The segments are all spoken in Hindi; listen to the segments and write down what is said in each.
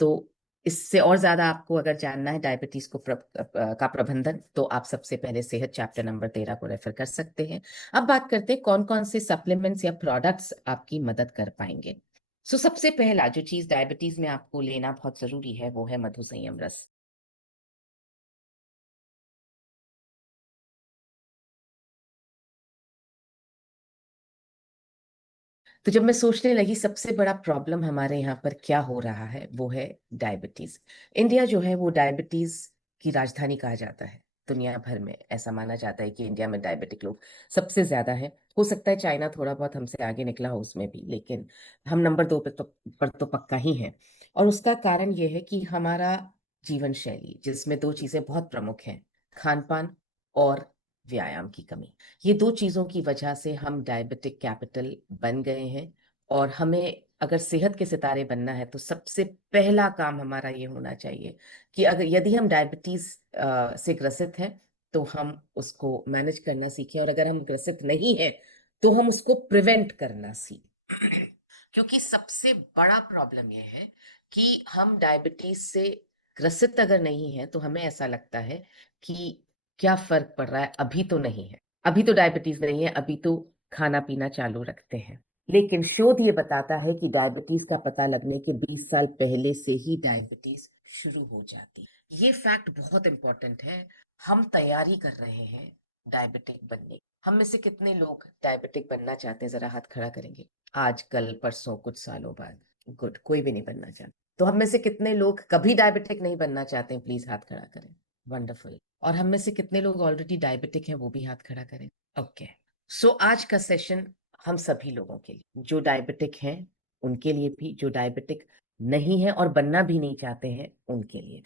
तो इससे और ज्यादा आपको अगर जानना है डायबिटीज का प्रबंधन, तो आप सबसे पहले सेहत चैप्टर नंबर 13 को रेफर कर सकते हैं। अब बात करते हैं कौन कौन से सप्लीमेंट्स या प्रोडक्ट्स आपकी मदद कर पाएंगे। सबसे पहला जो चीज डायबिटीज में आपको लेना बहुत जरूरी है वो है मधु संयम रस। तो जब मैं सोचने लगी सबसे बड़ा प्रॉब्लम हमारे यहाँ पर क्या हो रहा है, वो है डायबिटीज। इंडिया जो है वो डायबिटीज की राजधानी कहा जाता है। दुनिया भर में ऐसा माना जाता है कि इंडिया में डायबिटिक लोग सबसे ज्यादा है। हो सकता है चाइना थोड़ा बहुत हमसे आगे निकला हो उसमें भी, लेकिन हम नंबर 2 पर तो पक्का ही है। और उसका कारण ये है कि हमारा जीवन शैली, जिसमें दो चीजें बहुत प्रमुख हैं, खान पान और व्यायाम की कमी। ये दो चीजों की वजह से हम डायबिटिक कैपिटल बन गए हैं। और हमें अगर सेहत के सितारे बनना है तो सबसे पहला काम हमारा ये होना चाहिए कि अगर यदि हम डायबिटीज से ग्रसित हैं तो हम उसको मैनेज करना सीखें, और अगर हम ग्रसित नहीं हैं तो हम उसको प्रिवेंट करना सीखें। क्योंकि सबसे बड़ा प्रॉब्लम यह है कि हम डायबिटीज से ग्रसित अगर नहीं है तो हमें ऐसा लगता है कि क्या फर्क पड़ रहा है, अभी तो नहीं है, अभी तो डायबिटीज नहीं है, अभी तो खाना पीना चालू रखते हैं। लेकिन शोध ये बताता है कि डायबिटीज का पता लगने के 20 साल पहले से ही डायबिटीज शुरू हो जाती है। ये फैक्ट बहुत इंपॉर्टेंट है। हम तैयारी कर रहे हैं डायबिटिक बनने की। हम में से कितने लोग डायबिटिक बनना चाहते हैं, जरा हाथ खड़ा करेंगे। आज कल परसों कुछ सालों बाद? गुड, कोई भी नहीं बनना चाहता। तो हम में से कितने लोग कभी डायबिटिक नहीं बनना चाहते हैं? प्लीज हाथ खड़ा करें। वंडरफुल। और हम में से कितने लोग ऑलरेडी डायबिटिक हैं, वो भी हाथ खड़ा करें। ओके। आज का सेशन हम सभी लोगों के लिए, जो डायबिटिक हैं उनके लिए भी, जो डायबिटिक नहीं है और बनना भी नहीं चाहते हैं उनके लिए।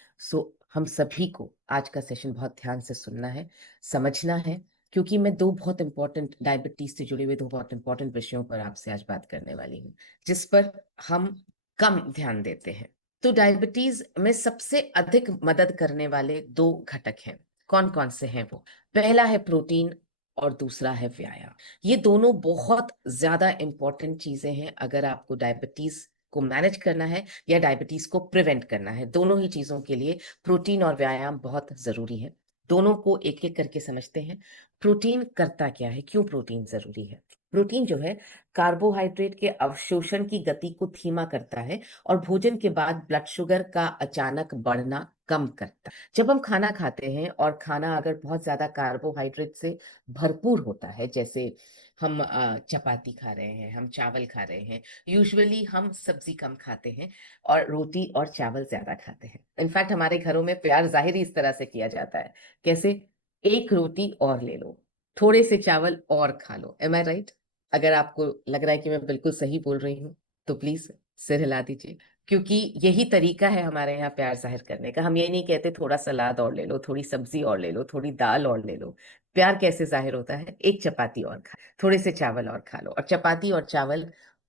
हम सभी को आज का सेशन बहुत ध्यान से सुनना है, समझना है, क्योंकि मैं दो बहुत इंपॉर्टेंट डायबिटीज से जुड़े हुए दो बहुत इंपॉर्टेंट विषयों पर आपसे आज बात करने वाली हूँ, जिस पर हम कम ध्यान देते हैं। तो डायबिटीज में सबसे अधिक मदद करने वाले दो घटक हैं। कौन कौन से हैं वो? पहला है प्रोटीन और दूसरा है व्यायाम। ये दोनों बहुत ज्यादा इंपॉर्टेंट चीजें हैं अगर आपको डायबिटीज को मैनेज करना है या डायबिटीज को प्रिवेंट करना है। दोनों ही चीजों के लिए प्रोटीन और व्यायाम बहुत जरूरी है। दोनों को एक एक करके समझते हैं। प्रोटीन करता क्या है, क्यों प्रोटीन जरूरी है? प्रोटीन जो है कार्बोहाइड्रेट के अवशोषण की गति को धीमा करता है और भोजन के बाद ब्लड शुगर का अचानक बढ़ना कम करता है। जब हम खाना खाते हैं और खाना अगर बहुत ज्यादा कार्बोहाइड्रेट से भरपूर होता है, जैसे हम चपाती खा रहे हैं, हम चावल खा रहे हैं, यूजुअली हम सब्जी कम खाते हैं और रोटी और चावल ज्यादा खाते हैं। इनफैक्ट हमारे घरों में प्यार जाहिर ही इस तरह से किया जाता है। कैसे? एक रोटी और ले लो, थोड़े से चावल और खा लो। एम आई राइट? अगर आपको लग रहा है कि मैं बिल्कुल सही बोल रही हूँ तो प्लीज सिर हिला दीजिए, क्योंकि यही तरीका है हमारे यहाँ प्यार जाहिर करने का। हम ये नहीं कहते थोड़ा सलाद और ले लो, थोड़ी सब्जी और ले लो, थोड़ी दाल और ले लो। प्यार कैसे जाहिर होता है? एक चपाती और खा, थोड़े से चावल और खा लो। और चपाती और चावल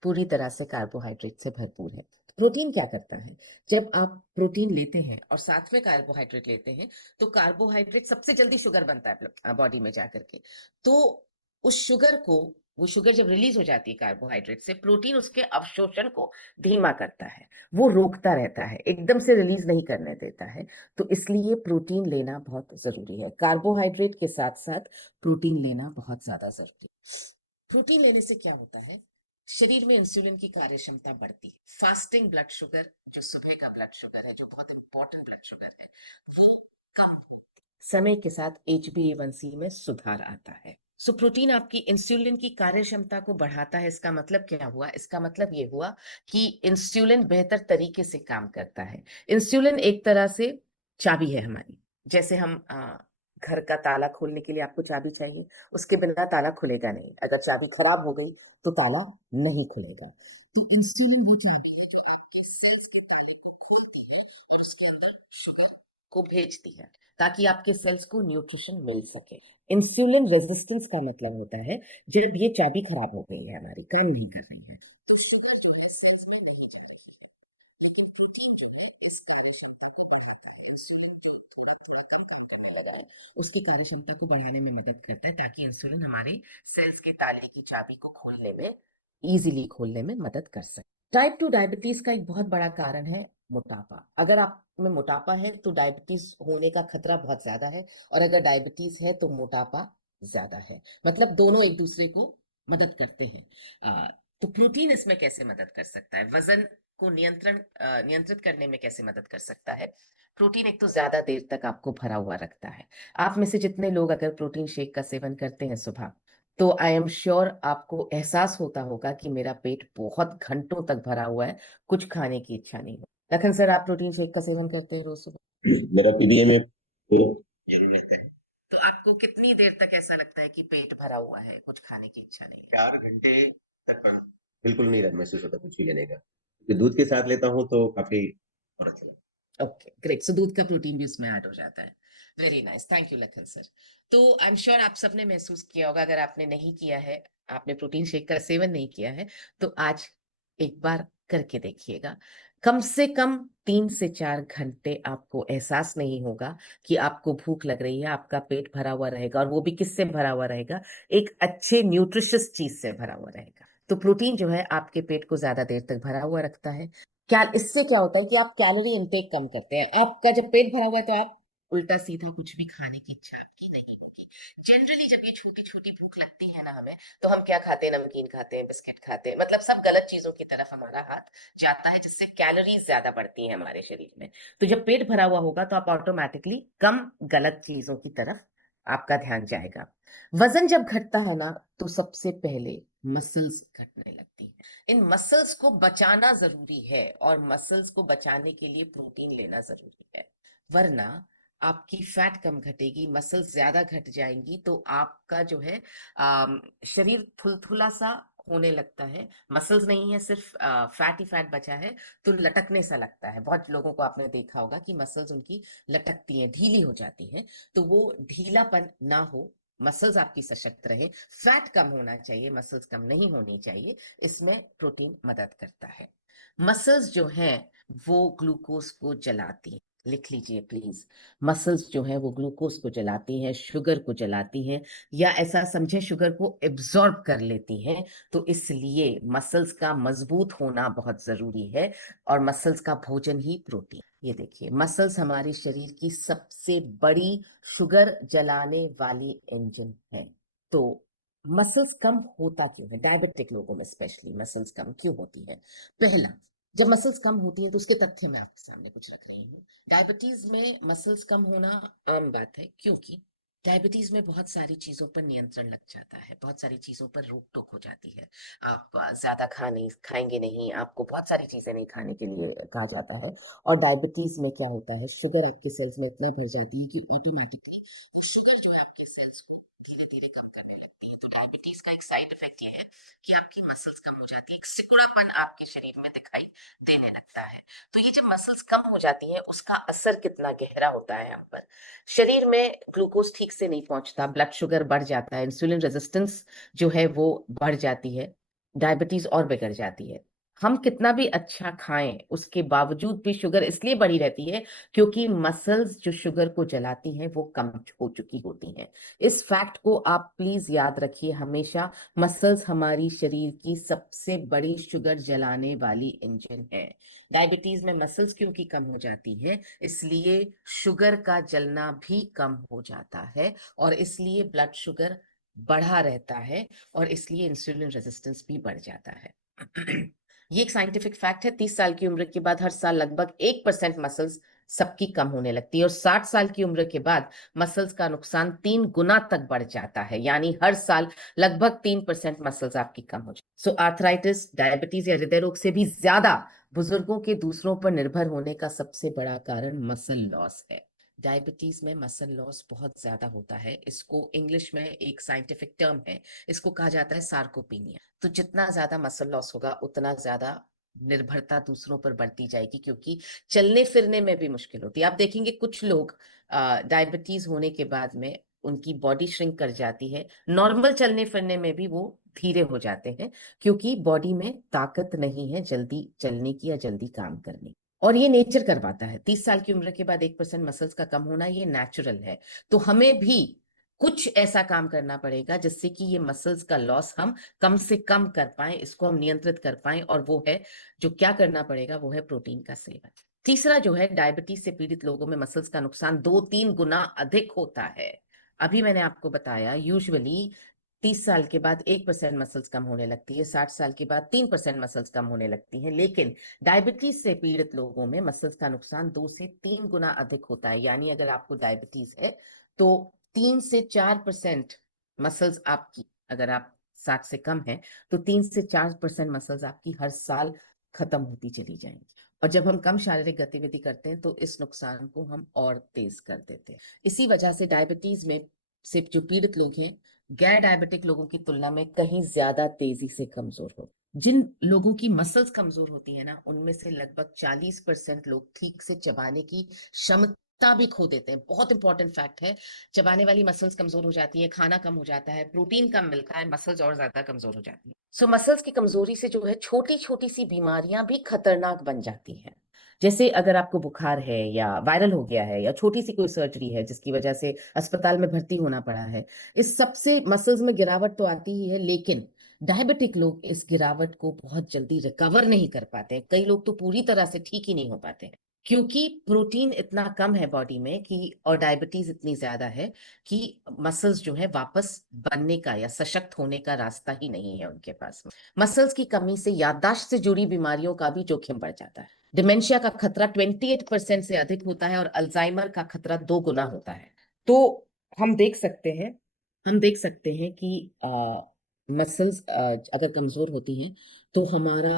पूरी तरह से कार्बोहाइड्रेट से भरपूर है। प्रोटीन क्या करता है? जब आप प्रोटीन लेते हैं और साथ में कार्बोहाइड्रेट लेते हैं तो कार्बोहाइड्रेट सबसे जल्दी शुगर बनता है बॉडी में जाकर के। तो उस शुगर को, वो शुगर जब रिलीज हो जाती है कार्बोहाइड्रेट से, प्रोटीन उसके अवशोषण को धीमा करता है, वो रोकता रहता है, एकदम से रिलीज नहीं करने देता है। तो इसलिए प्रोटीन लेना बहुत जरूरी है। कार्बोहाइड्रेट के साथ साथ प्रोटीन लेना बहुत ज्यादा जरूरी है। प्रोटीन लेने से क्या होता है? शरीर में इंसुलिन की कार्य क्षमता बढ़ती है। फास्टिंग ब्लड शुगर, जो सुबह का ब्लड शुगर है, जो बहुत इंपॉर्टेंट ब्लड शुगर है, वो कम, समय के साथ HbA1c में सुधार आता है। प्रोटीन आपकी इंसुलिन की कार्य क्षमता को बढ़ाता है। इसका मतलब क्या हुआ? इसका मतलब ये हुआ कि इंसुलिन बेहतर तरीके से काम करता है। इंसुलिन एक तरह से चाबी है हमारी। जैसे हम घर का ताला खोलने के लिए आपको चाबी चाहिए, उसके बिना ताला खुलेगा नहीं। अगर चाबी खराब हो गई तो ताला नहीं खुलेगा। तो इंसुलिन वो चाबी है जो आपके सेल्स के ताले को खोलती है और उसके अंदर शुगर को भेजती है, ताकि आपके सेल्स को न्यूट्रिशन मिल सके। इंसुलिन रेजिस्टेंस का मतलब होता है जब ये चाबी खराब हो गई है, हमारी काम नहीं कर रही है, तो शुगर जो है सेल्स में नहीं जा रही है। लेकिन प्रोटीन जो है इस कार्य क्षमता को बढ़ाता है। इंसुलिन तो थोड़ा थोड़ा कम काम करने लगा है, उसकी कार्य क्षमता को बढ़ाने में मदद करता है, ताकि इंसुलिन हमारे सेल्स के ताले की चाबी को खोलने में, इजीली खोलने में मदद कर सके। टाइप 2 डायबिटीज का एक बहुत बड़ा कारण है मोटापा। अगर आप में मोटापा है तो डायबिटीज होने का खतरा बहुत ज्यादा है, और अगर डायबिटीज है तो मोटापा ज्यादा है। मतलब दोनों एक दूसरे को मदद करते हैं। तो प्रोटीन इसमें कैसे मदद कर सकता है, वजन को नियंत्रित करने में कैसे मदद कर सकता है? प्रोटीन एक तो ज्यादा देर तक आपको भरा हुआ रखता है। आप में से जितने लोग अगर प्रोटीन शेक का सेवन करते हैं सुबह, तो आई एम श्योर आपको एहसास होता होगा कि मेरा पेट बहुत घंटों तक भरा हुआ है, कुछ खाने की इच्छा नहीं हो। लखन सर, आप प्रोटीन शेक का सेवन करते हैं रोज सुबह? मेरा पीडीए में जरूर रहता है। तो आपको कितनी देर तक ऐसा लगता है कि पेट भरा हुआ है, कुछ खाने की इच्छा नहीं है? 4 घंटे तक खाना बिल्कुल नहीं महसूस होता कुछ भी लेने का, क्योंकि दूध के साथ लेता हूँ तो काफी और अच्छा लगता ओके ग्रेट, सो दूध का प्रोटीन भी उसमें ऐड हो जाता है। Very nice, thank you Lakhan sir. तो आई एम श्योर आप सबने महसूस किया होगा, अगर आपने नहीं किया है, आपने प्रोटीन शेक का सेवन नहीं किया है, तो आज एक बार करके देखिएगा। कम से कम 3 से 4 घंटे आपको एहसास नहीं होगा कि आपको भूख लग रही है, आपका पेट भरा हुआ रहेगा, और वो भी किससे भरा हुआ रहेगा? एक अच्छे न्यूट्रिशियस चीज से भरा हुआ रहेगा। तो प्रोटीन जो है आपके पेट को ज्यादा देर तक भरा हुआ रखता है। क्या इससे क्या होता है कि आप कैलोरी इनटेक कम करते हैं। आपका जब पेट भरा हुआ है तो आप उल्टा सीधा कुछ भी खाने की इच्छा आपकी नहीं होगी। जनरली जब ये छोटी छोटी भूख लगती है ना हमें, तो हम क्या खाते हैं? नमकीन खाते हैं, बिस्किट खाते हैं, मतलब सब गलत चीजों की तरफ हमारा हाथ जाता है, जिससे कैलोरीज ज्यादा बढ़ती हैं हमारे शरीर में। तो जब पेट भरा हुआ होगा तो आप ऑटोमेटिकली कम गलत चीजों की तरफ आपका ध्यान जाएगा। वजन जब घटता है ना, तो सबसे पहले मसल्स घटने लगती है। इन मसल्स को बचाना जरूरी है, और मसल्स को बचाने के लिए प्रोटीन लेना जरूरी है। वरना आपकी फैट कम घटेगी, मसल्स ज्यादा घट जाएंगी, तो आपका जो है शरीर थुलथुला सा होने लगता है। मसल्स नहीं है, सिर्फ फैट ही फैट बचा है, तो लटकने सा लगता है। बहुत लोगों को आपने देखा होगा कि मसल्स उनकी लटकती हैं, ढीली हो जाती हैं। तो वो ढीलापन ना हो, मसल्स आपकी सशक्त रहे, फैट कम होना चाहिए, मसल्स कम नहीं होनी चाहिए, इसमें प्रोटीन मदद करता है। मसल्स जो हैं वो ग्लूकोज को जलाती हैं। लिख लीजिए प्लीज। मसल्स जो है वो ग्लूकोज को जलाती हैं, शुगर को जलाती हैं, या ऐसा समझे शुगर को एब्जॉर्ब कर लेती हैं। तो इसलिए मसल्स का मजबूत होना बहुत जरूरी है, और मसल्स का भोजन ही प्रोटीन। ये देखिए, मसल्स हमारे शरीर की सबसे बड़ी शुगर जलाने वाली इंजन है। तो मसल्स कम होता क्यों है? डायबिटिक लोगों में स्पेशली मसल्स कम क्यों होती है? पहला, जब मसल्स कम होती हैं तो उसके तथ्य मैं आपके सामने कुछ रख रही हूँ। डायबिटीज में मसल्स कम होना आम बात है, क्योंकि डायबिटीज में बहुत सारी चीजों पर नियंत्रण लग जाता है, बहुत सारी चीजों पर रोक टोक हो जाती है। आप ज्यादा खाएंगे नहीं, आपको बहुत सारी चीजें नहीं खाने के लिए कहा जाता है। और डायबिटीज में क्या होता है, शुगर आपके सेल्स में इतना भर जाती है कि ऑटोमेटिकली वो शुगर जो है आपके सेल्स को धीरे धीरे कम करने लगती है। तो डायबिटीज का एक साइड इफेक्ट ये है कि आपकी मसल्स कम हो जाती है, एक सिकुड़ापन आपके शरीर में दिखाई देने लगता है। तो ये जब मसल्स कम हो जाती हैं, उसका असर कितना गहरा होता है हम पर। शरीर में ग्लूकोज ठीक से नहीं पहुंचता, ब्लड शुगर बढ़ जाता है, इंसुलिन रेजिस्टेंस जो है वो बढ़ जाती है, डायबिटीज और बिगड़ जाती है। हम कितना भी अच्छा खाएं, उसके बावजूद भी शुगर इसलिए बढ़ी रहती है क्योंकि मसल्स जो शुगर को जलाती हैं वो कम हो चुकी होती हैं। इस फैक्ट को आप प्लीज याद रखिए हमेशा। मसल्स हमारी शरीर की सबसे बड़ी शुगर जलाने वाली इंजन है। डायबिटीज में मसल्स क्योंकि कम हो जाती है, इसलिए शुगर का जलना भी कम हो जाता है, और इसलिए ब्लड शुगर बढ़ा रहता है, और इसलिए इंसुलिन रेजिस्टेंस भी बढ़ जाता है। ये एक साइंटिफिक फैक्ट है। 30 साल की उम्र के बाद हर साल लगभग 1% मसल्स सबकी कम होने लगती है, और 60 साल की उम्र के बाद मसल्स का नुकसान 3 गुना तक बढ़ जाता है। यानी हर साल लगभग 3% मसल्स आपकी कम हो जाती। सो आर्थराइटिस, डायबिटीज या हृदय रोग से भी ज्यादा बुजुर्गों के दूसरों पर निर्भर होने का सबसे बड़ा कारण मसल लॉस है। डायबिटीज में मसल लॉस बहुत ज्यादा होता है। इसको इंग्लिश में एक साइंटिफिक टर्म है, इसको कहा जाता है सार्कोपीनिया। तो जितना ज्यादा मसल लॉस होगा उतना ज्यादा निर्भरता दूसरों पर बढ़ती जाएगी, क्योंकि चलने फिरने में भी मुश्किल होती है। आप देखेंगे कुछ लोग डायबिटीज होने के बाद में उनकी बॉडी श्रिंक कर जाती है, नॉर्मल चलने फिरने में भी वो धीरे हो जाते हैं, क्योंकि बॉडी में ताकत नहीं है जल्दी चलने की या जल्दी काम करने की। और ये नेचर करवाता है। 30 साल की उम्र के बाद 1% मसल्स का कम होना ये नेचुरल है। तो हमें भी कुछ ऐसा काम करना पड़ेगा जिससे कि ये मसल्स का लॉस हम कम से कम कर पाए, इसको हम नियंत्रित कर पाए, और वो है जो क्या करना पड़ेगा, वो है प्रोटीन का सेवन। तीसरा जो है, डायबिटीज से पीड़ित लोगों में मसल्स का नुकसान 2-3 गुना अधिक होता है। अभी मैंने आपको बताया यूजुअली 30 साल के बाद 1% मसल्स कम होने लगती है, 60 साल के बाद 3% मसल्स कम होने लगती है, लेकिन डायबिटीज से पीड़ित लोगों में मसल्स का नुकसान 2 से 3 गुना अधिक होता है। यानी अगर आपको डायबिटीज है तो 3 से 4% मसल्स आपकी, अगर आप 60 से कम है तो 3 से 4% मसल्स आपकी हर साल खत्म होती चली जाएंगी। और जब हम कम शारीरिक गतिविधि करते हैं तो इस नुकसान को हम और तेज कर देते हैं। इसी वजह से डायबिटीज में से जो पीड़ित लोग हैं, गैर डायबिटिक लोगों की तुलना में कहीं ज्यादा तेजी से कमजोर हो। जिन लोगों की मसल्स कमजोर होती है ना, उनमें से लगभग 40% लोग ठीक से चबाने की क्षमता भी खो देते हैं। बहुत इंपॉर्टेंट फैक्ट है, चबाने वाली मसल्स कमजोर हो जाती है, खाना कम हो जाता है, प्रोटीन कम मिलता है, मसल्स और ज्यादा कमजोर हो जाती है। सो मसल्स की कमजोरी से जो है छोटी छोटी सी बीमारियां भी खतरनाक बन जाती हैं। जैसे अगर आपको बुखार है या वायरल हो गया है या छोटी सी कोई सर्जरी है जिसकी वजह से अस्पताल में भर्ती होना पड़ा है, इस सबसे मसल्स में गिरावट तो आती ही है, लेकिन डायबिटिक लोग इस गिरावट को बहुत जल्दी रिकवर नहीं कर पाते हैं। कई लोग तो पूरी तरह से ठीक ही नहीं हो पाते हैं, क्योंकि प्रोटीन इतना कम है बॉडी में कि, और डायबिटीज इतनी ज्यादा है कि मसल्स जो है वापस बनने का या सशक्त होने का रास्ता ही नहीं है उनके पास। मसल्स की कमी से याददाश्त से जुड़ी बीमारियों का भी जोखिम बढ़ जाता है। डिमेंशिया का खतरा 28% से अधिक होता है और अल्जाइमर का खतरा 2 गुना होता है। तो हम देख सकते हैं हम देख सकते हैं कि मसल्स अगर कमजोर होती हैं तो हमारा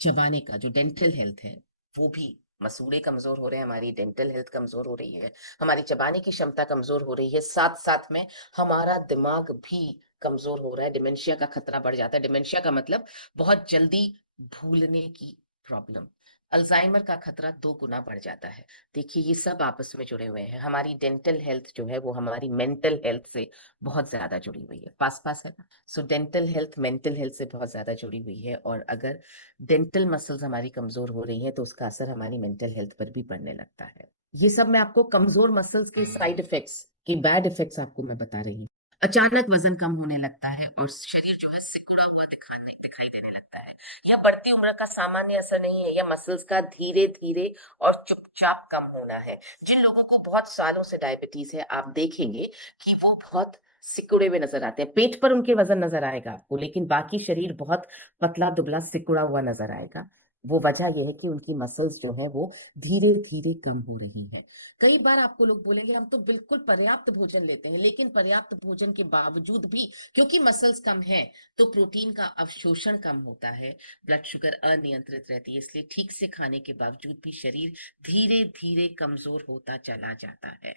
चबाने का जो डेंटल हेल्थ है वो भी, मसूड़े कमजोर हो रहे हैं, हमारी डेंटल हेल्थ कमजोर हो रही है, हमारी चबाने की क्षमता कमजोर हो रही है, साथ साथ में हमारा दिमाग भी कमजोर हो रहा है। डिमेंशिया का खतरा बढ़ जाता है। डिमेंशिया का मतलब बहुत जल्दी भूलने की प्रॉब्लम। अल्जाइमर का खतरा 2 गुना बढ़ जाता है। देखिए, ये सब आपस में जुड़े हुए हैं। हमारी डेंटल हेल्थ जो है वो हमारी मेंटल हेल्थ से बहुत ज्यादा जुड़ी हुई है। पास पास है ना? So dental health mental health से बहुत ज्यादा जुड़ी हुई है, और अगर डेंटल मसल्स हमारी कमजोर हो रही हैं तो उसका असर हमारी मेंटल हेल्थ पर भी पड़ने लगता है। ये सब मैं आपको कमजोर मसल्स के साइड इफेक्ट्स, की बैड इफेक्ट्स आपको मैं बता रही हूँ। अचानक वजन कम होने लगता है और शरीर जो है सिकुड़ा हुआ दिखाई देने लगता है। यह बढ़ती उम्र का सामान्य असर नहीं है, यह मसल्स का धीरे धीरे और चुपचाप कम होना है। जिन लोगों को बहुत सालों से डायबिटीज है, आप देखेंगे कि वो बहुत सिकुड़े हुए नजर आते हैं। पेट पर उनके वजन नजर आएगा आपको, लेकिन बाकी शरीर बहुत पतला दुबला सिकुड़ा हुआ नजर आएगा। वो वजह यह है कि उनकी मसल्स जो है वो धीरे धीरे कम हो रही है। कई बार आपको लोग बोलेंगे हम तो बिल्कुल पर्याप्त भोजन लेते हैं, लेकिन पर्याप्त भोजन के बावजूद भी क्योंकि मसल्स कम है तो प्रोटीन का अवशोषण कम होता है, ब्लड शुगर अनियंत्रित रहती है, इसलिए ठीक से खाने के बावजूद भी शरीर धीरे धीरे कमजोर होता चला जाता है।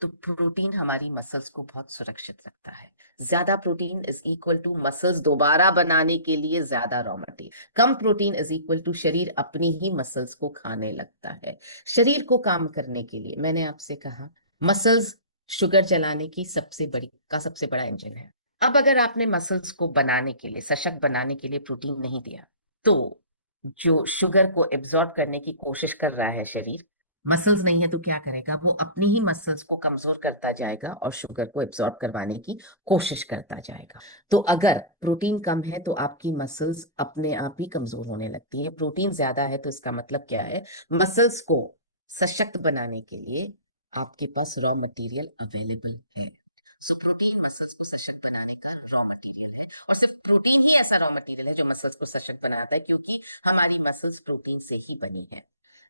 तो प्रोटीन हमारी मसल्स को बहुत सुरक्षित रखता है। ज्यादा protein is equal to muscles दोबारा बनाने के लिए ज्यादा रॉ मटेरियल। कम प्रोटीन इज इक्वल टू शरीर अपनी ही मसल्स को खाने लगता है। शरीर को काम करने के लिए, मैंने आपसे कहा, मसल्स शुगर जलाने की सबसे बड़ा इंजन है। अब अगर आपने मसल्स को बनाने के लिए, सशक्त बनाने के लिए प्रोटीन नहीं दिया, तो जो शुगर को एब्जॉर्ब करने की कोशिश कर रहा है शरीर, मसल्स नहीं है तो क्या करेगा, वो अपनी ही मसल्स को कमजोर करता जाएगा और शुगर को एब्जॉर्ब करवाने की कोशिश करता जाएगा। तो अगर प्रोटीन कम है तो आपकी मसल्स अपने आप ही कमजोर होने लगती है। प्रोटीन ज्यादा है तो इसका मतलब क्या है, मसल्स को सशक्त बनाने के लिए आपके पास रॉ मटेरियल अवेलेबल है। सो प्रोटीन मसल्स को सशक्त बनाने का रॉ मटेरियल है, और सिर्फ प्रोटीन ही ऐसा रॉ मटेरियल है जो मसल्स को सशक्त बनाता है, क्योंकि हमारी मसल्स प्रोटीन से ही बनी है।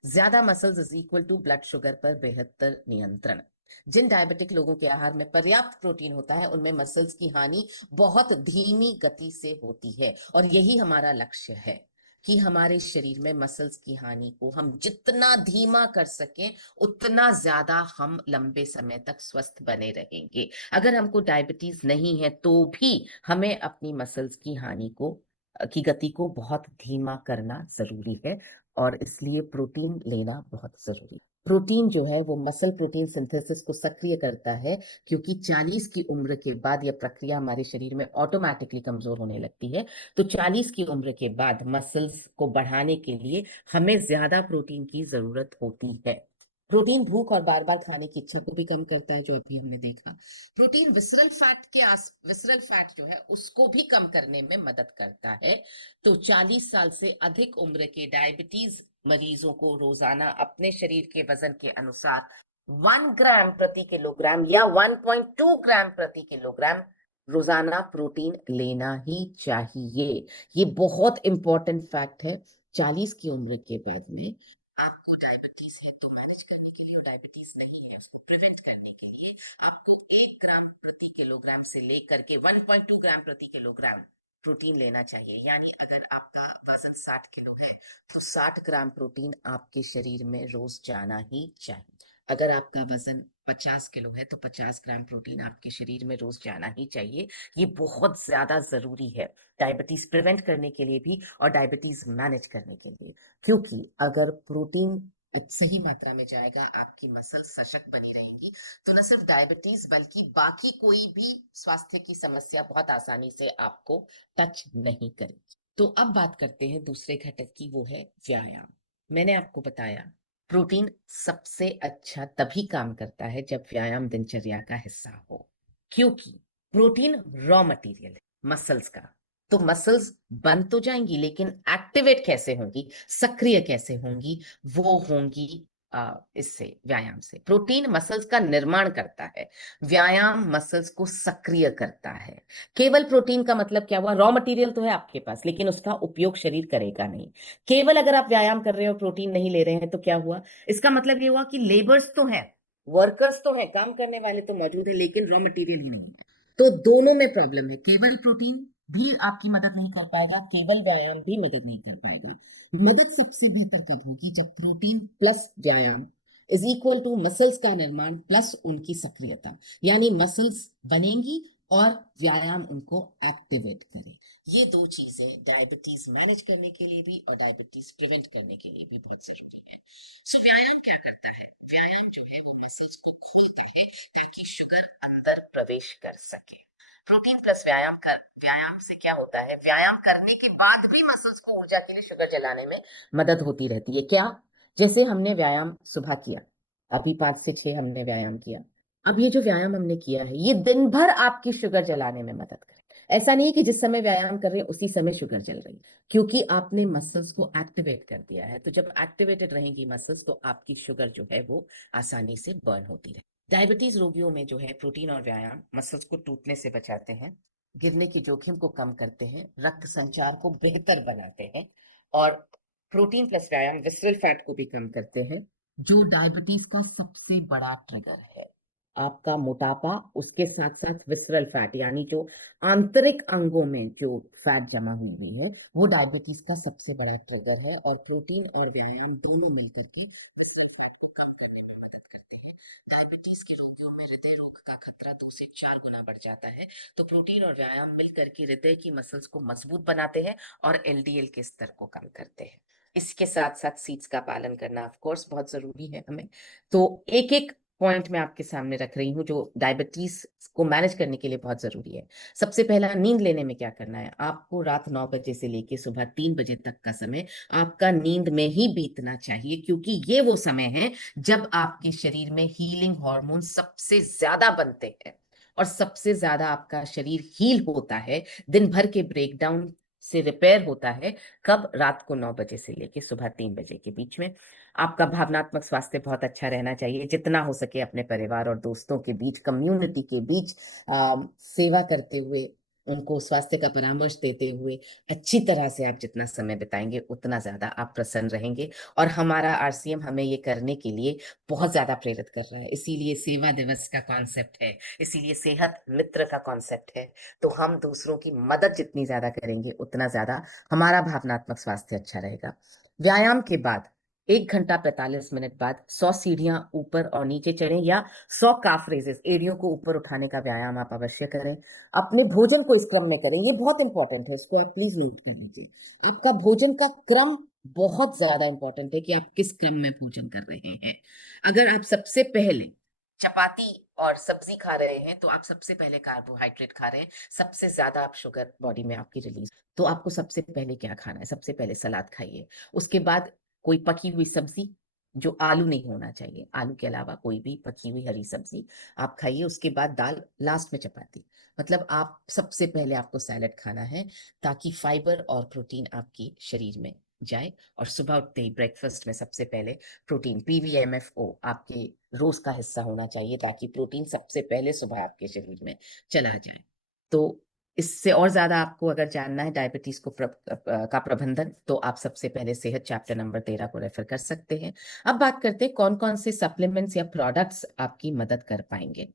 ज्यादा muscles is equal to blood sugar पर बेहतर नियंत्रण। जिन डायबिटिक लोगों के आहार में पर्याप्त प्रोटीन होता है उनमें मसल्स की हानि बहुत धीमी गति से होती है, और यही हमारा लक्ष्य है कि हमारे शरीर में मसल्स की हानि को हम जितना धीमा कर सकें उतना ज्यादा हम लंबे समय तक स्वस्थ बने रहेंगे। अगर हमको डायबिटीज नहीं है तो भी हमें अपनी मसल्स की हानि की गति को बहुत धीमा करना जरूरी है, और इसलिए प्रोटीन लेना बहुत जरूरी है। प्रोटीन जो है वो मसल प्रोटीन सिंथेसिस को सक्रिय करता है, क्योंकि 40 की उम्र के बाद यह प्रक्रिया हमारे शरीर में ऑटोमेटिकली कमजोर होने लगती है। तो 40 की उम्र के बाद मसल्स को बढ़ाने के लिए हमें ज्यादा प्रोटीन की जरूरत होती है। प्रोटीन भूख और बार बार खाने की इच्छा को भी कम करता है, जो अभी हमने देखा। प्रोटीन विसरल फैट जो है उसको भी कम करने में मदद करता है। तो 40 साल से अधिक उम्र के डायबिटीज मरीजों को रोजाना अपने शरीर के वजन के अनुसार 1 ग्राम प्रति किलोग्राम या 1.2 ग्राम प्रति किलोग्राम रोजाना प्रोटीन लेना ही चाहिए। ये बहुत इंपॉर्टेंट फैक्ट है। 40 की उम्र के बाद में आपको डायबिटीज है तो मैनेज करने के लिए, और डायबिटीज नहीं है उसको प्रिवेंट करने के लिए आपको 1 ग्राम प्रति किलोग्राम से लेकर के 1.2 ग्राम प्रति किलोग्राम प्रोटीन लेना चाहिए। यानी अगर आपका वजन 60 किलो है तो 60 ग्राम प्रोटीन आपके शरीर में रोज जाना ही चाहिए। अगर आपका वजन 50 किलो है तो 50 ग्राम प्रोटीन आपके शरीर में रोज जाना ही चाहिए। ये बहुत ज्यादा जरूरी है डायबिटीज प्रिवेंट करने के लिए भी और डायबिटीज मैनेज करने के लिए। क्योंकि अगर प्रोटीन सही मात्रा में जाएगा, आपकी मसल सशक्त बनी रहेंगी, तो न सिर्फ डायबिटीज बल्कि बाकी कोई भी स्वास्थ्य की समस्या बहुत आसानी से आपको टच नहीं करेगी। तो अब बात करते हैं दूसरे घटक की, वो है व्यायाम। मैंने आपको बताया प्रोटीन सबसे अच्छा तभी काम करता है जब व्यायाम दिनचर्या का हिस्सा हो, क्योंकि प्रोटीन रॉ मटेरियल है मसल्स का। तो मसल्स बन तो जाएंगी लेकिन एक्टिवेट कैसे होंगी, सक्रिय कैसे होंगी, वो होंगी इससे, व्यायाम से। प्रोटीन मसल्स का निर्माण करता है, व्यायाम मसल्स को सक्रिय करता है। केवल प्रोटीन का मतलब क्या हुआ, रॉ मटेरियल तो है आपके पास लेकिन उसका उपयोग शरीर करेगा नहीं। केवल अगर आप व्यायाम कर रहे हो प्रोटीन नहीं ले रहे हैं तो क्या हुआ, इसका मतलब ये हुआ कि लेबर्स तो हैं, वर्कर्स तो हैं, काम करने वाले तो मौजूद है लेकिन रॉ मटेरियल ही नहीं है। तो दोनों में प्रॉब्लम है, केवल प्रोटीन भी आपकी मदद नहीं कर पाएगा, केवल व्यायाम भी मदद नहीं कर पाएगा। मदद सबसे बेहतर कब होगी, जब प्रोटीन प्लस व्यायाम इज इक्वल टू मसल्स का निर्माण प्लस उनकी सक्रियता, यानी मसल्स बनेंगी और व्यायाम उनको एक्टिवेट करे। ये दो चीजें डायबिटीज मैनेज करने के लिए भी और डायबिटीज प्रिवेंट करने के लिए भी बहुत जरूरी है। सो व्यायाम क्या करता है, व्यायाम जो है वो मसल्स को खोलता है ताकि शुगर अंदर प्रवेश कर सके। प्रोटीन प्लस व्यायाम से क्या होता है, व्यायाम करने के बाद भी मसल्स को ऊर्जा के लिए शुगर जलाने में मदद होती रहती है। क्या, जैसे हमने व्यायाम सुबह किया, अभी 5 से 6 हमने व्यायाम किया, अब ये जो व्यायाम हमने किया है ये दिन भर आपकी शुगर जलाने में मदद करे। ऐसा नहीं कि जिस समय व्यायाम कर रहे हैं उसी समय शुगर जल रही है, क्योंकि आपने मसल्स को एक्टिवेट कर दिया है। तो जब एक्टिवेटेड रहेंगी मसल्स तो आपकी शुगर जो है वो आसानी से बर्न होती रहे। डायबिटीज रोगियों में जो है प्रोटीन और व्यायाम मसल्स को टूटने से बचाते हैं, गिरने की जोखिम को कम करते हैं, रक्त संचार को बेहतर बनाते हैं, और प्रोटीन प्लस व्यायाम विसरल फैट को भी कम करते हैं, जो डायबिटीज का सबसे बड़ा ट्रिगर है। आपका मोटापा, उसके साथ साथ विसरल फैट यानी जो आंतरिक अंगों में जो फैट जमा हुई हुई है वो डायबिटीज का सबसे बड़ा ट्रिगर है। और प्रोटीन और व्यायाम दोनों मिलकर के विसरल फैट को कम करने में मदद करते हैं। डायबिटीज के रोगियों में हृदय रोग का खतरा 2 से 4 गुना बढ़ जाता है। तो प्रोटीन और व्यायाम मिलकर के हृदय की मसल्स को मजबूत बनाते हैं और एलडीएल के स्तर को कम करते हैं। इसके साथ साथ सीड्स का पालन करना ऑफ कोर्स बहुत जरूरी है हमें। तो एक एक पॉइंट मैं आपके सामने रख रही हूँ जो डायबिटीज को मैनेज करने के लिए बहुत जरूरी है। सबसे पहला, नींद लेने में क्या करना है, आपको रात 9 बजे से लेके सुबह 3 बजे तक का समय आपका नींद में ही बीतना चाहिए, क्योंकि ये वो समय है जब आपके शरीर में हीलिंग हार्मोन सबसे ज्यादा बनते हैं और सबसे ज्यादा आपका शरीर हील होता है, दिन भर के ब्रेकडाउन से रिपेयर होता है। कब, रात को 9 बजे से लेके सुबह 3 बजे के बीच में। आपका भावनात्मक स्वास्थ्य बहुत अच्छा रहना चाहिए, जितना हो सके अपने परिवार और दोस्तों के बीच, कम्युनिटी के बीच सेवा करते हुए, उनको स्वास्थ्य का परामर्श देते हुए अच्छी तरह से आप जितना समय बिताएंगे उतना ज्यादा आप प्रसन्न रहेंगे। और हमारा आरसीएम हमें ये करने के लिए बहुत ज्यादा प्रेरित कर रहा है, इसीलिए सेवा दिवस का कॉन्सेप्ट है, इसीलिए सेहत मित्र का कॉन्सेप्ट है। तो हम दूसरों की मदद जितनी ज्यादा करेंगे उतना ज्यादा हमारा भावनात्मक स्वास्थ्य अच्छा रहेगा। व्यायाम के बाद 1 घंटा 45 मिनट बाद 100 सीढ़ियां ऊपर और नीचे चढ़ें या 100 काफ रेजेस, एड़ियों को ऊपर उठाने का व्यायाम आप अवश्य करें। अपने भोजन को इस क्रम में करें, ये बहुत इंपॉर्टेंट है, इसको आप प्लीज नोट कर लीजिए। आपका भोजन का क्रम बहुत ज्यादा इंपॉर्टेंट है कि आप किस क्रम में भोजन कर रहे हैं। अगर आप सबसे पहले चपाती और सब्जी खा रहे हैं तो आप सबसे पहले कार्बोहाइड्रेट खा रहे हैं, सबसे ज्यादा आप शुगर बॉडी में आपकी रिलीज। तो आपको सबसे पहले क्या खाना है, सबसे पहले सलाद खाइए, उसके बाद कोई पकी हुई सब्जी, जो आलू नहीं होना चाहिए, आलू के अलावा कोई भी पकी हुई हरी सब्जी आप खाइए, उसके बाद दाल, लास्ट में चपाती। मतलब आप सबसे पहले आपको सैलेड खाना है, ताकि फाइबर और प्रोटीन आपकी शरीर में जाए। और सुबह उठते ही ब्रेकफास्ट में सबसे पहले प्रोटीन, पीवीएमएफओ आपके रोज का हिस्सा होना चाहिए, ताकि प्रोटीन सबसे पहले सुबह आपके शरीर में चला जाए। तो इससे और ज्यादा आपको अगर जानना है डायबिटीज का प्रबंधन, तो आप सबसे पहले सेहत चैप्टर नंबर 13 को रेफर कर सकते हैं। अब बात करते हैं कौन कौन से सप्लीमेंट्स या प्रोडक्ट्स आपकी मदद कर पाएंगे।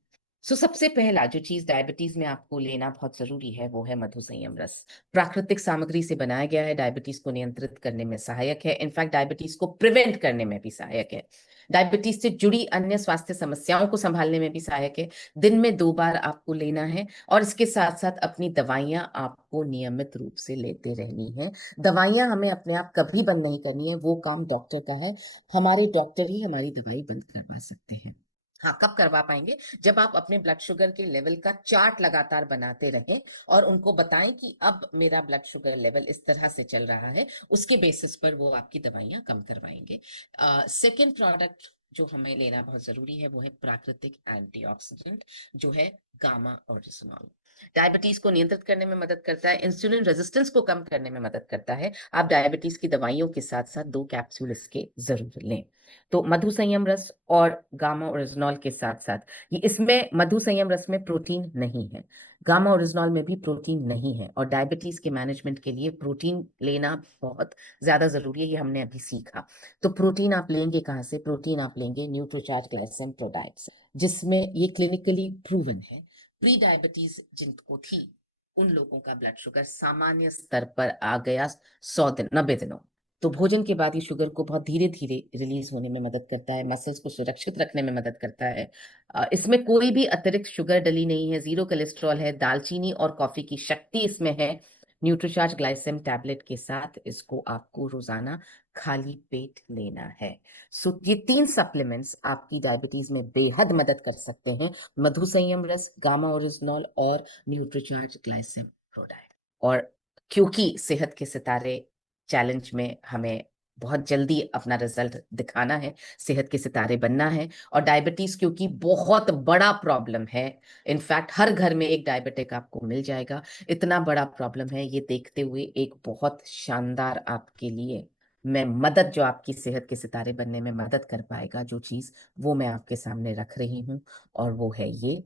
सबसे पहला जो चीज डायबिटीज में आपको लेना बहुत जरूरी है, वो है मधु संयम रस। प्राकृतिक सामग्री से बनाया गया है, डायबिटीज को नियंत्रित करने में सहायक है, इनफैक्ट डायबिटीज को प्रिवेंट करने में भी सहायक है, डायबिटीज से जुड़ी अन्य स्वास्थ्य समस्याओं को संभालने में भी सहायक है। दिन में 2 बार आपको लेना है, और इसके साथ साथ अपनी दवाइयां आपको नियमित रूप से लेते रहनी है। दवाइयां हमें अपने आप कभी बंद नहीं करनी है, वो काम डॉक्टर का है। हमारे डॉक्टर ही हमारी दवाई बंद करवा सकते हैं। हाँ, कब करवा पाएंगे? जब आप अपने ब्लड शुगर के लेवल का चार्ट लगातार बनाते रहें और उनको बताएं कि अब मेरा ब्लड शुगर लेवल इस तरह से चल रहा है, उसके बेसिस पर वो आपकी दवाइयां कम करवाएंगे। सेकेंड प्रोडक्ट जो हमें लेना बहुत जरूरी है, वो है प्राकृतिक एंटीऑक्सीडेंट, जो है गामा ओरिजिनॉल। डायबिटीज को नियंत्रित करने में मदद करता है, इंसुलिन रेजिस्टेंस को कम करने में मदद करता है। आप डायबिटीज की दवाइयों के साथ साथ 2 कैप्सूल इसके जरूर लें। तो मधु संयम रस और गामा ओरिजिनॉल के साथ साथ, ये इसमें मधु संयम रस में प्रोटीन नहीं है, गामा ओरिजिनॉल में भी प्रोटीन नहीं है, और डायबिटीज के मैनेजमेंट के लिए प्रोटीन लेना बहुत ज्यादा जरूरी है, ये हमने अभी सीखा। तो प्रोटीन आप लेंगे कहाँ से? प्रोटीन आप लेंगे न्यूट्रोचार्ज ग्लाइसेम प्रोडाक्ट से, जिसमें ये क्लिनिकली प्रूवन है। प्री डायबिटीज जिनको थी, उन लोगों का ब्लड शुगर सामान्य स्तर पर आ गया 100 दिन, 90 दिनों। तो भोजन के बाद ये शुगर को बहुत धीरे धीरे रिलीज होने में मदद करता है, मसल्स को सुरक्षित रखने में मदद करता है। इसमें कोई भी अतिरिक्त शुगर डली नहीं है, जीरो कोलेस्ट्रॉल है, दालचीनी और कॉफी की शक्ति इसमें है। न्यूट्रीचार्ज ग्लाइसेम टैबलेट के साथ इसको आपको रोजाना खाली पेट लेना है। ये 3 सप्लीमेंट्स आपकी डायबिटीज में बेहद मदद कर सकते हैं, मधु संयम रस, गामा ओरिजिनॉल और न्यूट्रीचार्ज ग्लाइसेम प्रोडाक्ट। और क्योंकि सेहत के सितारे चैलेंज में हमें बहुत जल्दी अपना रिजल्ट दिखाना है, सेहत के सितारे बनना है, और डायबिटीज क्योंकि बहुत बड़ा प्रॉब्लम है, इनफैक्ट हर घर में एक डायबिटिक आपको मिल जाएगा, इतना बड़ा प्रॉब्लम है, ये देखते हुए एक बहुत शानदार आपके लिए मैं मदद, जो आपकी सेहत के सितारे बनने में मदद कर पाएगा, जो चीज वो मैं आपके सामने रख रही हूँ, और वो है ये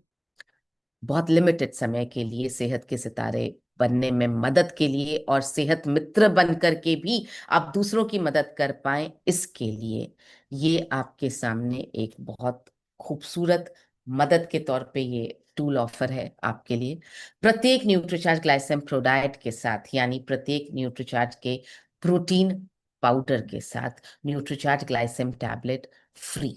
बहुत लिमिटेड समय के लिए सेहत के सितारे बनने में मदद के लिए, और सेहत मित्र बन करके भी आप दूसरों की मदद कर पाए, इसके लिए ये आपके सामने एक बहुत खूबसूरत मदद के तौर पे ये टूल ऑफर है आपके लिए। प्रत्येक न्यूट्रीचार्ज ग्लाइसेम प्रोडाक्ट के साथ, यानी प्रत्येक न्यूट्रीचार्ज के प्रोटीन पाउडर के साथ न्यूट्रीचार्ज ग्लाइसेम टैबलेट फ्री